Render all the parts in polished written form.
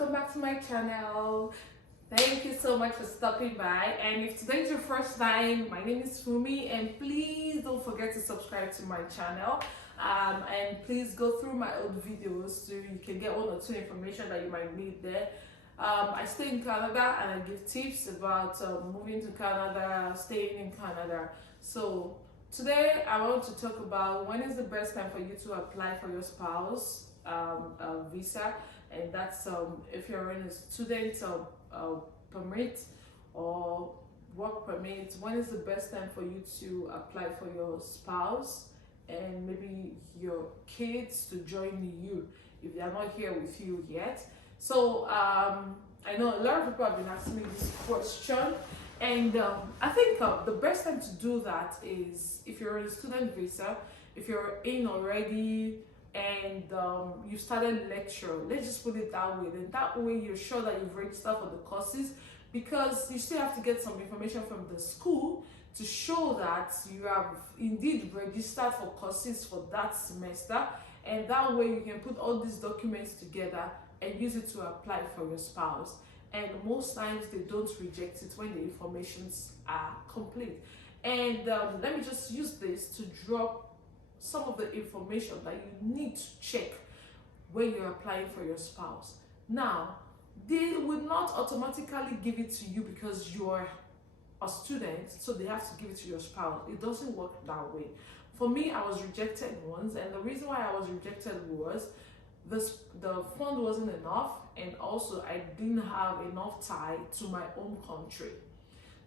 welcome back to my channel. Thank you so much for stopping by, and if today's your first time, my name is Fumi, and please don't forget to subscribe to my channel, and please go through my old videos so you can get one or two information that you might need there. I stay in Canada and I give tips about moving to Canada, staying in Canada. So today I want to talk about when is the best time for you to apply for your spouse visa, and that's if you're in a student permit or work permit. When is the best time for you to apply for your spouse and maybe your kids to join you if they are not here with you yet? So I know a lot of people have been asking me this question, and I think the best time to do that is if you're on a student visa, if you're in already and you started lecture, let's just put it that way. Then that way you're sure that you've registered for the courses, because you still have to get some information from the school to show that you have indeed registered for courses for that semester, and that way you can put all these documents together and use it to apply for your spouse. And most times they don't reject it when the informations are complete. And let me just use this to drop some of the information that you need to check when you're applying for your spouse. Now, they will not automatically give it to you because you're a student, so they have to give it to your spouse. It doesn't work that way. For me, I was rejected once, and the reason why I was rejected was the fund wasn't enough, and also I didn't have enough tie to my own country.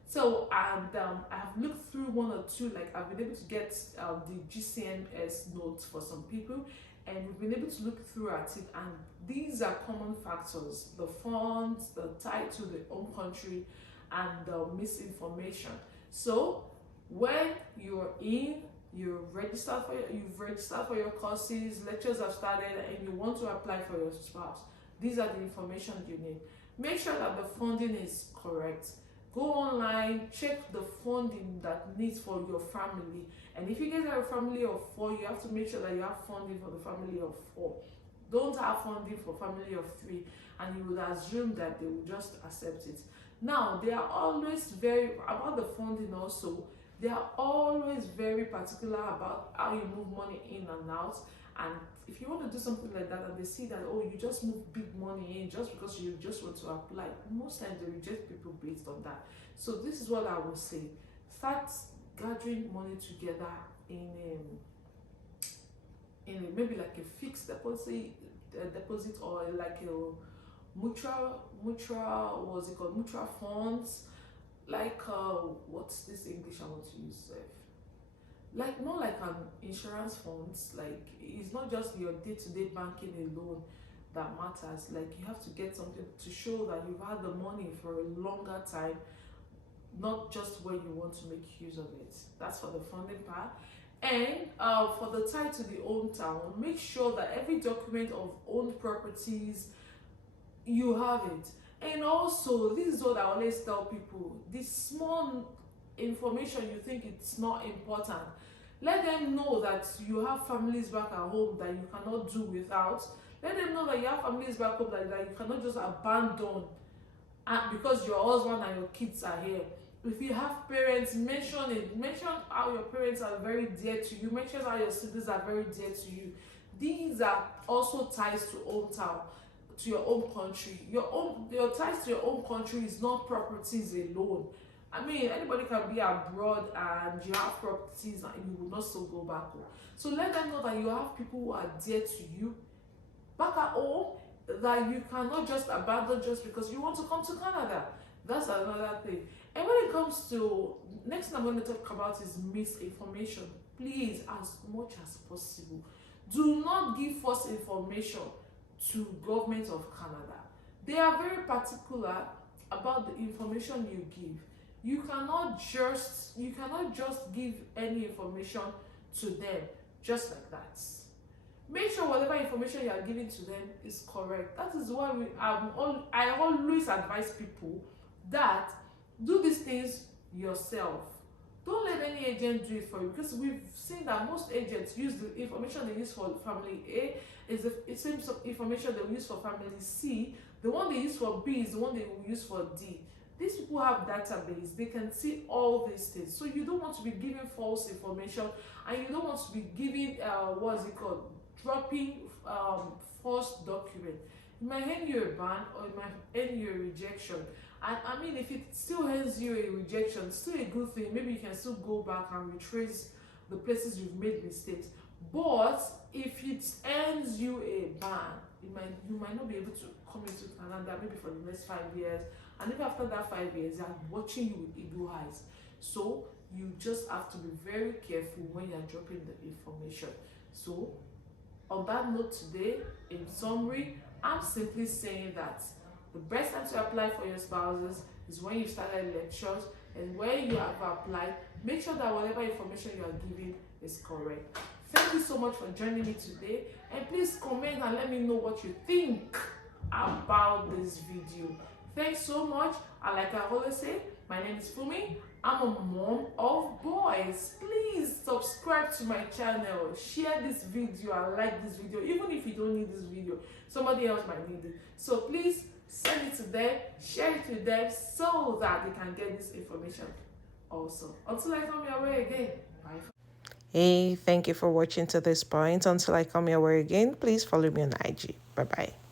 So and I've looked through one or two, like I've been able to get the GCMS notes for some people, and we've been able to look through at it, and these are common factors: the funds, the tie to the home country, and the misinformation. So when you're in, you've registered for your courses, lectures have started, and you want to apply for your spouse, these are the information you need. Make sure that the funding is correct. Go online, check the funding that needs for your family, and if you guys are a family of 4, you have to make sure that you have funding for the family of 4. Don't have funding for family of 3, and you would assume that they will just accept it. Now, they are always very about the funding also. They are always very particular about how you move money in and out. And if you want to do something like that and they see that, oh, you just move big money in just because you just want to apply, most times they reject people based on that. So this is what I would say: start gathering money together in maybe like a fixed deposit or like a mutual what's it called, mutual funds, like what's this English I want to use, like more like an insurance funds. Like it's not just your day-to-day banking alone that matters. Like you have to get something to show that you've had the money for a longer time, not just when you want to make use of it. That's for the funding part. And for the tie to the hometown, make sure that every document of owned properties, you have it. And also, this is what I always tell people: this small information you think it's not important, let them know that you have families back at home that you cannot do without. Let them know that you have families back home that you cannot just abandon because your husband and your kids are here. If you have parents, mention it. Mention how your parents are very dear to you. Mention how your siblings are very dear to you. These are also ties to hometown, to your own country. Your ties to your own country is not properties alone. I mean, anybody can be abroad and you have properties and you will not still go back home. So let them know that you have people who are dear to you back at home, that you cannot just abandon just because you want to come to Canada. That's another thing. And when it comes to, next thing I'm going to talk about is misinformation. Please, as much as possible, do not give false information to government of Canada. They are very particular about the information you give. You cannot just give any information to them just like that. Make sure whatever information you are giving to them is correct. That is why I always advise people that do these things yourself. Don't let any agent do it for you, because we've seen that most agents use the information they use for family A is the same information they use for family C, The one they use for B is the one they will use for D. These people have database, they can see all these things. So you don't want to be giving false information, and you don't want to be giving what's it called, dropping false document. It might end you a ban, or it might end you a rejection. And I mean, if it still ends you a rejection, it's still a good thing. Maybe you can still go back and retrace the places you've made mistakes. But if it ends you a ban, you might not be able to come into Canada maybe for the next 5 years. And if after that 5 years, they are watching you with eagle eyes. So you just have to be very careful when you're dropping the information. So on that note today, in summary, I'm simply saying that the best time to apply for your spouses is when you started lectures, and when you have applied, make sure that whatever information you are giving is correct. Thank you so much for joining me today, and please comment and let me know what you think about this video. Thanks so much. And like I always say, my name is Fumi. I'm a mom of boys. Please subscribe to my channel, share this video and like this video. Even if you don't need this video, somebody else might need it. So please send it to them, share it with them so that they can get this information also. Until I come your way again, bye. Hey, thank you for watching to this point. Until I come your way again, please follow me on IG. Bye-bye.